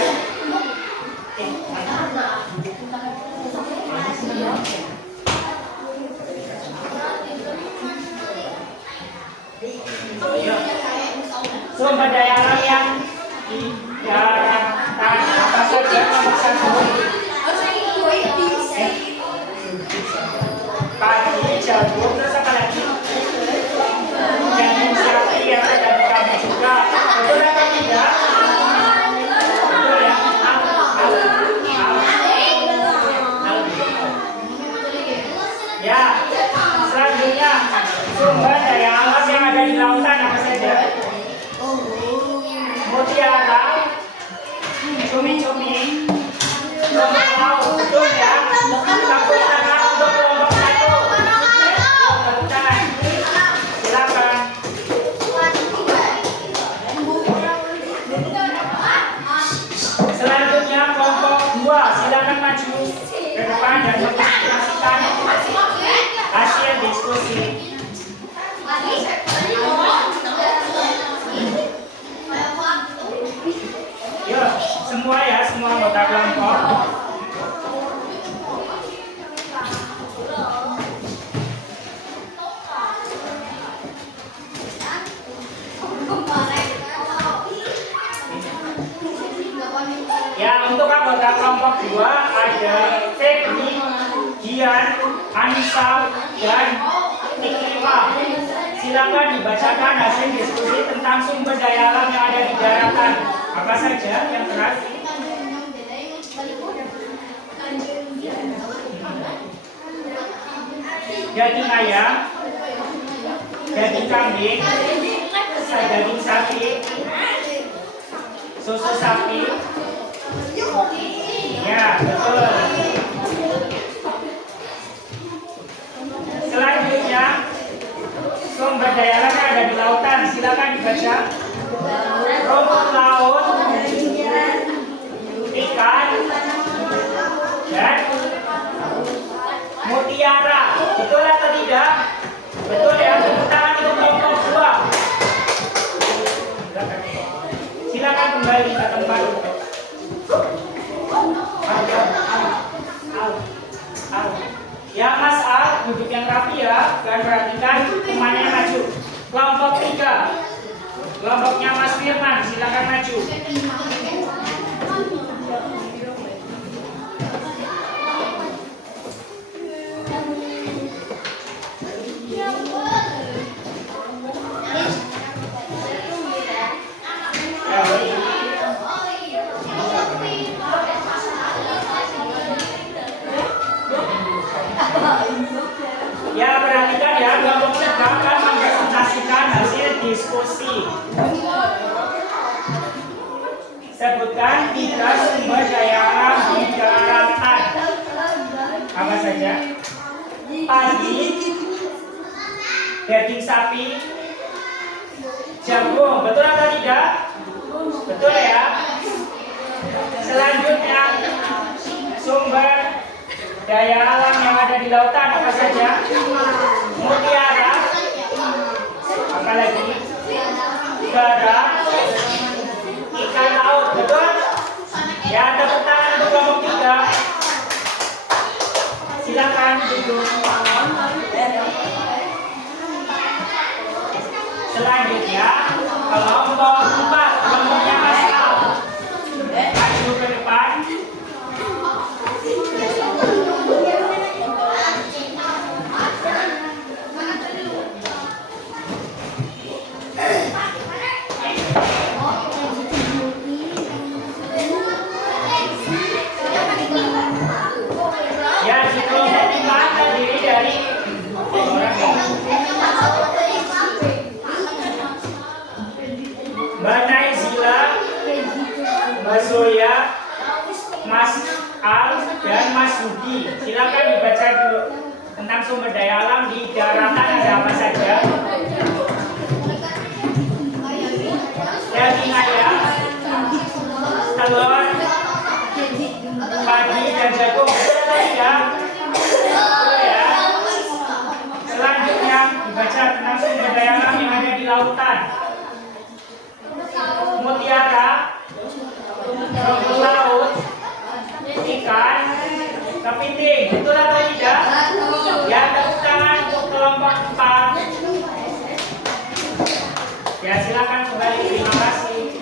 Sumber daya alam yang diarahkan apa saja kelompok 1. Pagi, jagung, terus apa lagi? Daging sapi yang ada di kami juga. Betul atau tidak? Betul ya? Ya, selanjutnya sumber daya alam yang ada di lautan apa saja? Mutiara, cumi-cumi, rumput laut, betul ya? Tepuk tangan untuk kelompok 1. Tepuk tangan. Silakan. Selanjutnya kelompok 2, silakan maju ke depan dan mempresentasikan hasil diskusi. Yuk, semua ya, semua anggota kelompok. Ya, untuk anggota kelompok 2 ada Febri, Gian, Anissa, dan Ikrimah. Silakan dibacakan hasil diskusi tentang sumber daya alam yang ada di daratan. Apa saja yang keras? Daging ayam, daging kambing, daging sapi, susu sapi. Ya, betul. Selanjutnya, sumber daya alam yang ada di lautan. Silakan dibaca. Rumput laut, ikan, dan mutiara. Betul atau tidak? Betul ya. Tepuk tangan untuk kelompok 2. Silakan kembali ke tempat. Ya Mas Al, duduk yang rapi ya, dan perhatikan temannya maju. Kelompok 3, kelompoknya Mas Firman, silakan maju. Ya, perhatikan ya, kelompok 3 akan mempresentasikan hasil diskusi. Sebutkan 3 sumber daya alam di daratan. Apa saja? Padi, daging sapi, jagung. Betul atau tidak? Betul ya. Selanjutnya, sumber daya alam yang ada di lautan apa saja? Mutiara, apalagi garam, ikan laut. Betul? Ya, tepuk tangan untuk kelompok 3. Silakan duduk. Selanjutnya, kelompok 4, kelompoknya Mas Al. Maju ke depan. Ya, di kelompok 5 terdiri dari Mbak Naizila, Mbak Zoya, Mas Al, dan Mas Budi. Silakan dibaca dulu tentang sumber daya alam di daratan ada apa saja. Daging ayam, telur, padi, dan jagung. Ya. Ya. Selanjutnya dibaca tentang sumber daya alam yang ada di lautan. Mutiara, rumput laut, ikan, kepiting. Betul atau tidak? Ya, tepuk tangan untuk kelompok 4. Ya, silakan kembali. Terima kasih.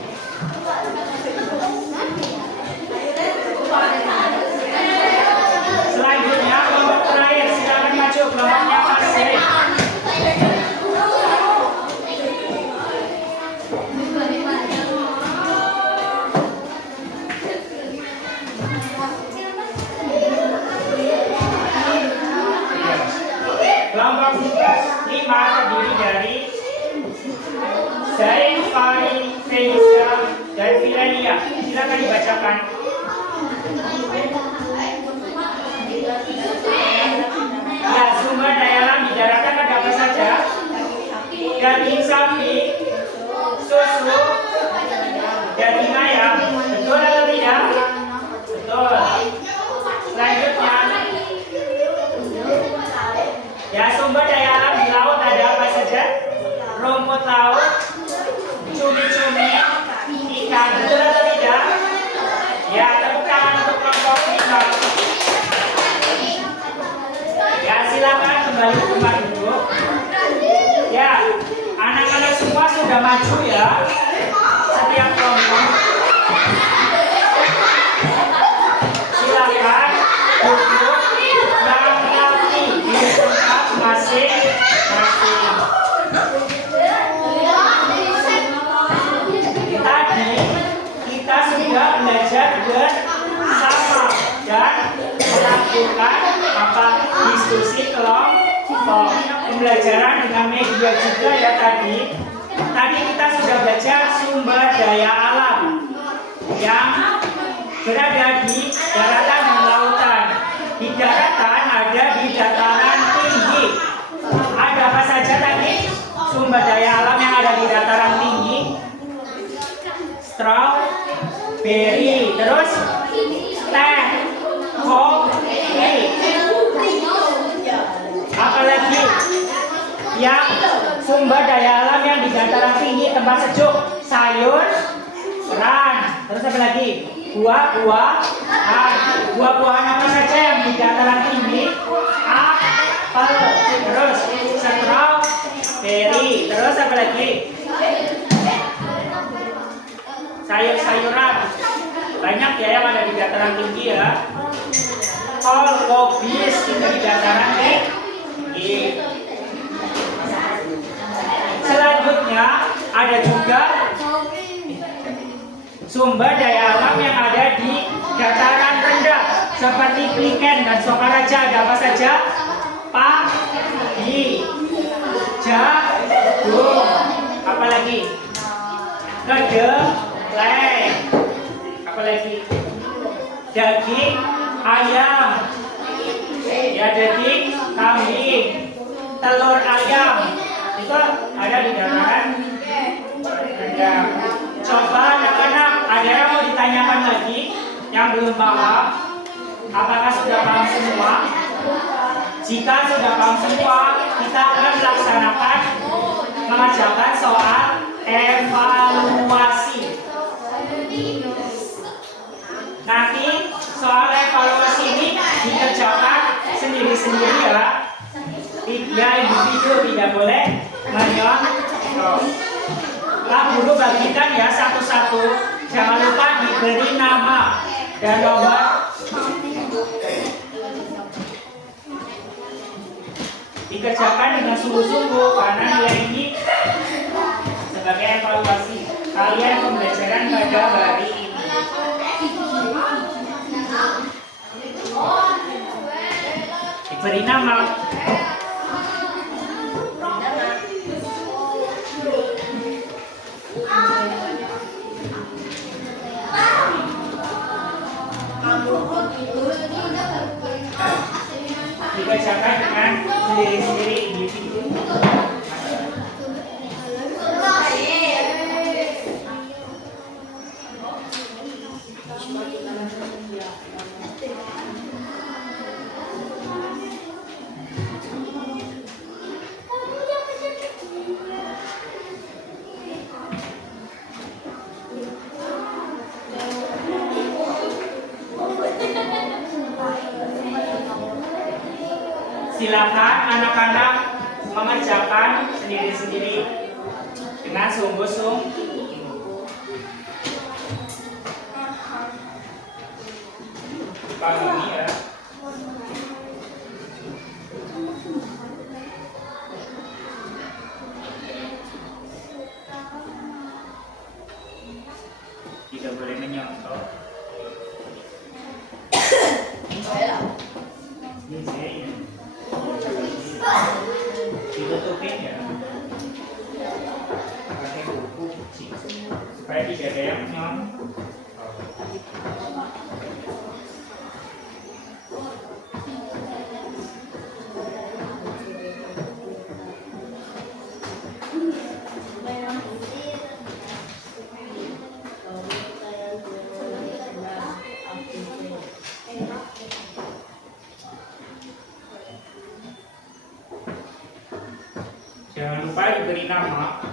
Selanjutnya kelompok terakhir, silakan maju. Kelompoknya Mas Seri. Kelompok 5 terdiri dari Zain, Fari, Felicia, dan Filania. Silakan dibacakan. Ya, sumber daya alam di daratan ada apa saja? Daging sapi, susu, daging ayam. Betul atau tidak? Betul. Selanjutnya, ya, sumber daya alam di laut ada apa saja? Rumput laut, cumi-cumi, ikan. Betul atau tidak? Ya, tepuk tangan untuk kelompok 5. Ya, silakan kembali ke tempat duduk. Ya, anak-anak semua sudah maju ya. Setiap kelompok. belajar bersama dan melakukan diskusi kelompok. Pembelajaran dengan media juga ya tadi. Tadi kita sudah belajar sumber daya alam yang berada di daratan dan lautan. Di daratan ada di dataran tinggi. Ada apa saja tadi? Sumber daya alam yang ada di dataran tinggi. Strawberry, terus teh, kopi. Apalagi yang sumber daya alam yang di dataran tinggi, tempat sejuk, sayuran. Terus apa lagi? Buah-buahan apa saja yang di dataran tinggi? Apel, terus strawberry, terus apa lagi? Sayur-sayuran banyak ya yang ada di dataran tinggi ya. Kol, kobis itu di dataran tinggi. Selanjutnya ada juga sumber daya alam yang ada di dataran rendah seperti Pliken dan Sokaraja. Ada apa saja? Padi, jagung, apalagi? Kedelai, apalagi? Daging ayam, ya daging kambing, telur ayam itu ada di dataran rendah. Coba anak-anak, ada yang mau ditanyakan lagi yang belum paham? Apakah sudah paham semua? Jika sudah paham semua, kita akan melaksanakan mengerjakan soal evaluasi. Nanti soal evaluasi ini dikerjakan sendiri-sendiri ya. Ya, individu tidak boleh menyontoh. Guru bagikan ya satu-satu. Jangan lupa diberi nama dan nomor. Dikerjakan dengan sungguh-sungguh karena nilai ini sebagai evaluasi kalian pembelajaran pada hari ini. Diberi nama. Dikerjakan dengan sendiri-sendiri individu. Silakan anak-anak mengerjakan sendiri-sendiri dengan sungguh-sungguh. Pahami ya. Tidak boleh menyontoh. Ditutupin ya pakai buku kecil supaya tidak ada yang nyontoh. Jangan lupa diberi nama.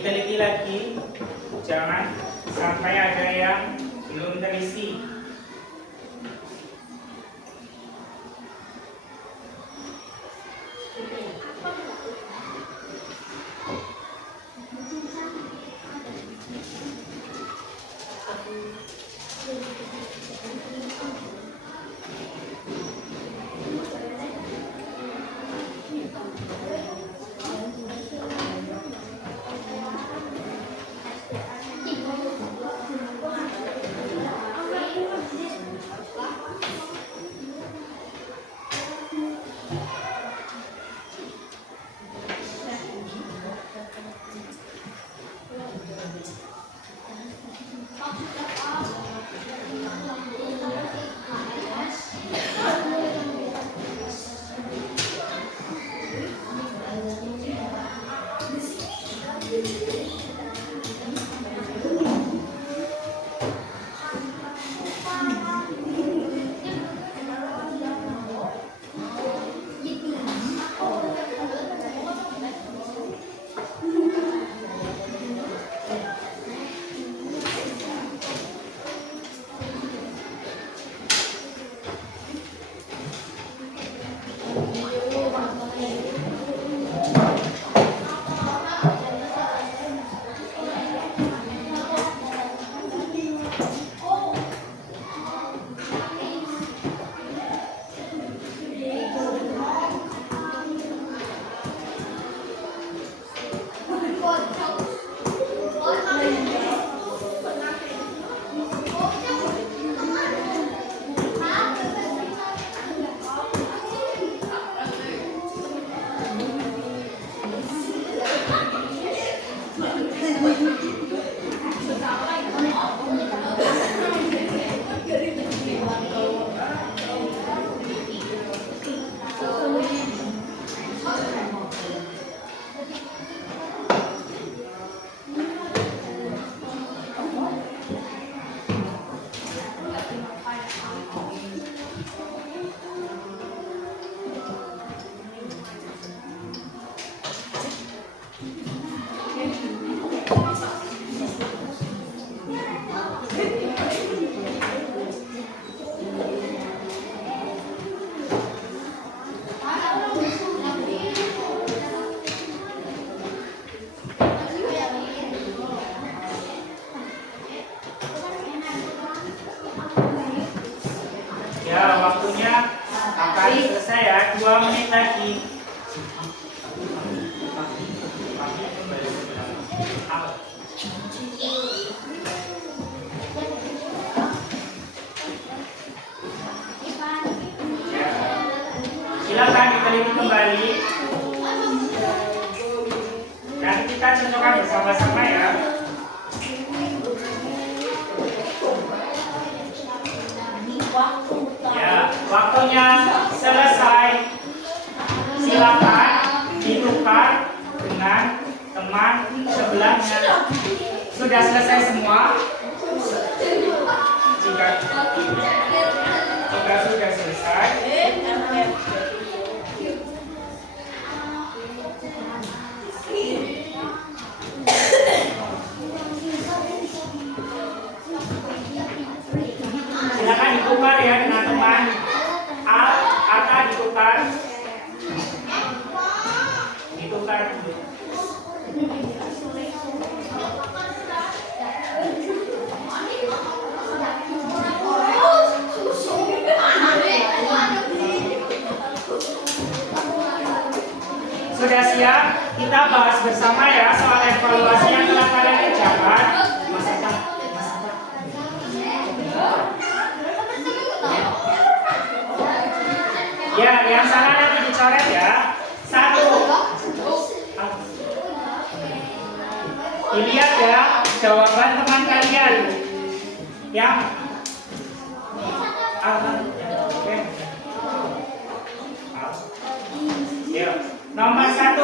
Teliti lagi, jangan sampai ada yang belum terisi. Al. Ya. Silakan diteliti kembali. Nanti kita cocokkan bersama-sama ya. Ya, waktunya selesai. Silakan ditukar dengan teman sebelahnya. Sudah selesai semua? Jika sudah selesai, silakan ditukar ya dengan teman. Atta ditukar dulu. Sudah siap? Kita bahas bersama ya soal evaluasi yang telah kalian kerjakan. Ya, yang salah nanti dicoret ya. 1. Dilihat ya jawaban teman kalian yang ya. Nomor 1,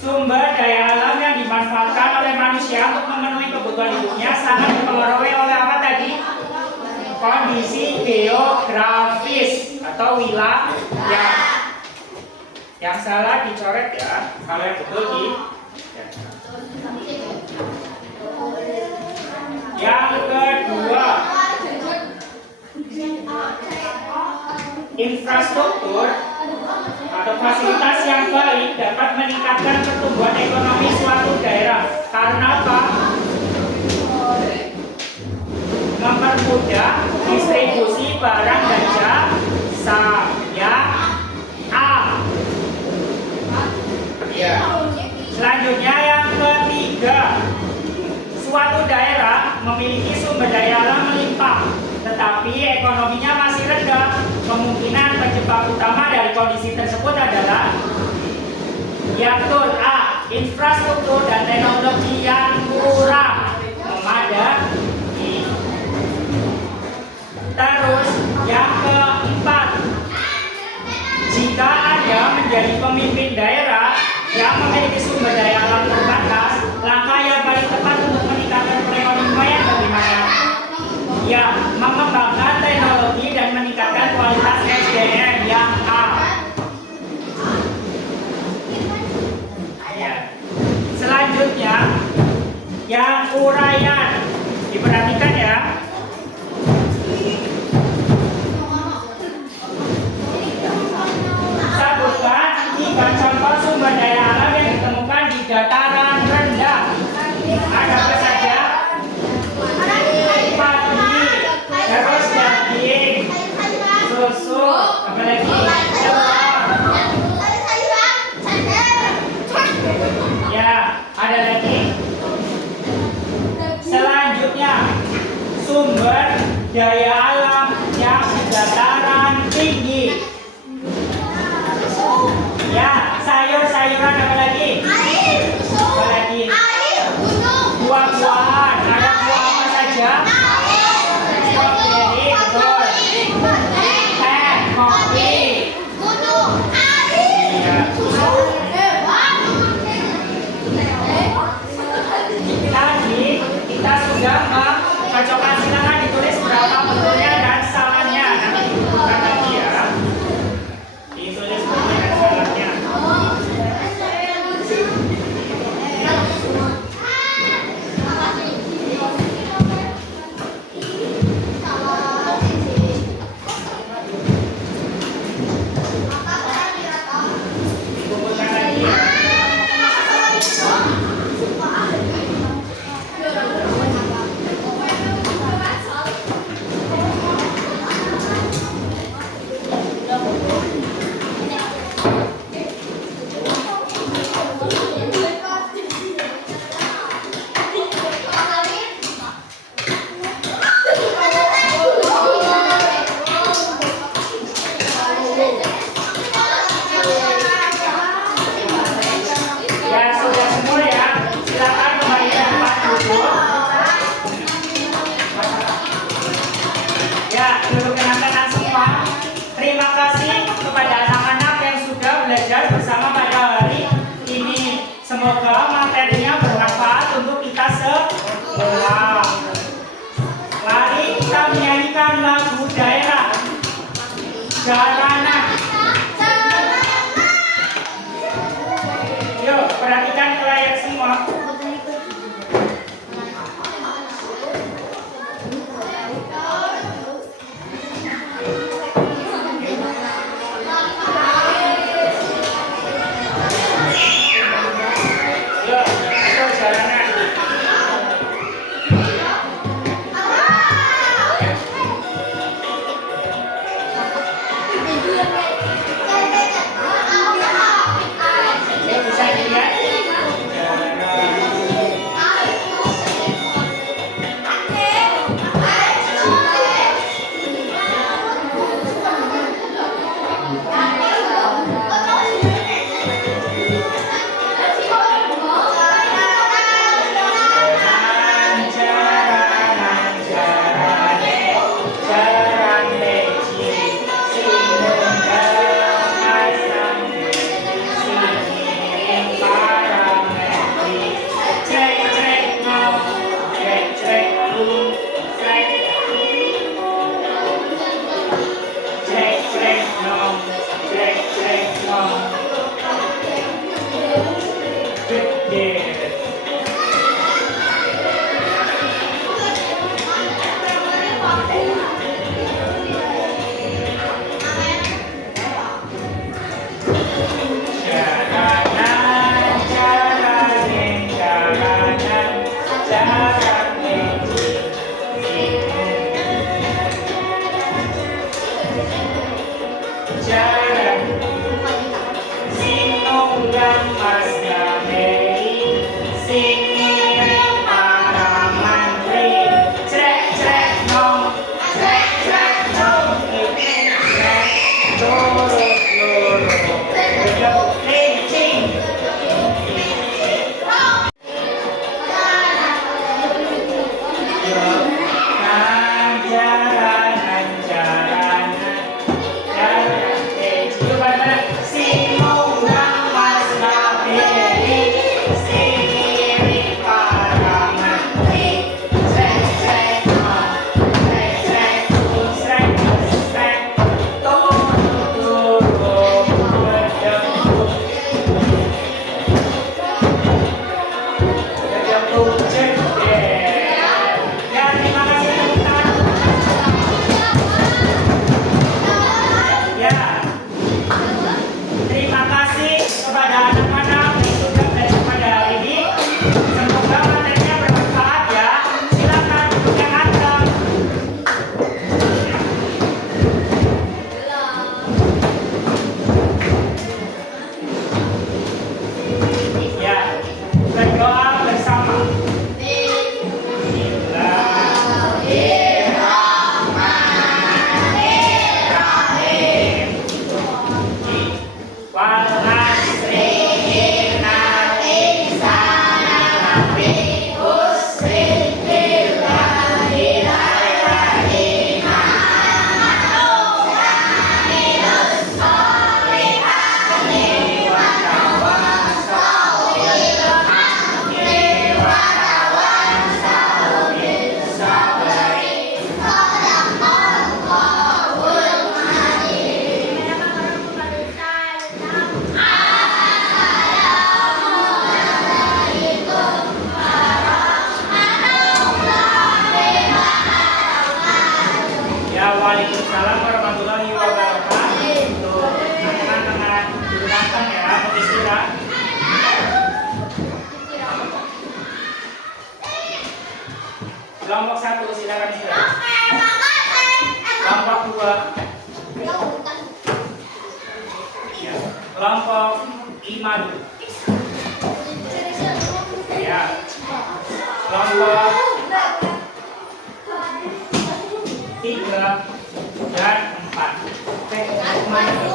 sumber daya alam yang dimanfaatkan oleh manusia untuk memenuhi kebutuhan hidupnya sangat dipengaruhi oleh apa tadi? Kondisi geografis atau wilayah. Yang salah dicoret ya, kalau yang betul di Yang kedua, infrastruktur atau fasilitas yang baik dapat meningkatkan pertumbuhan ekonomi suatu daerah. Karena apa? Mempermudah distribusi barang dan jasa. Ya, A. Ya. Selanjutnya yang ketiga, suatu daerah memiliki sumber daya alam melimpah, tetapi ekonominya masih rendah. Kemungkinan penyebab utama dari kondisi tersebut adalah yang betul A. Infrastruktur dan teknologi yang kurang memadai. Terus yang keempat, jika Anda menjadi pemimpin daerah yang memiliki sumber daya alam terbatas, langkah yang paling tepat untuk meningkatkan perekonomian bagaimana? Ya, mengembangkan teknologi dan meningkatkan kualitas SDM yang A. Ya. Selanjutnya, yang uraian. Diperhatikan ya. Sebutkan 3 contoh sumber daya alam yang ditemukan di dataran rendah. Ada apa saja? Padi, terus daging, susu, apa lagi? Ya, ada lagi. Selanjutnya, sumber daya alam yang di dataran tinggi. Ya, sayur-sayuran apa lagi? Apa lagi? Buah-buahan. Ada buah apa saja? Stroberi, betul. Teh, kopi. Iya. Tadi kita sudah mencocokkan, silakan ditulis berapa betulnya dan salahnya. Nanti dibutuhkan lagi ya. Ditulis betulnya dan salahnya. Dikumpulkan lagi Yuk, perhatikan ke layar semua. Yuk, itu jalanan. Yuk, bisa dilihat. Waalaikumsalam warahmatullahi wabarakatuh. Tangan-tangan dudukkan ya, untuk istirahat. Kelompok 1 silakan istirahat. Kelompok 2. Ya. Kelompok 5 dulu. Ya. Kelompok 3 dan 4. Oke, kemana?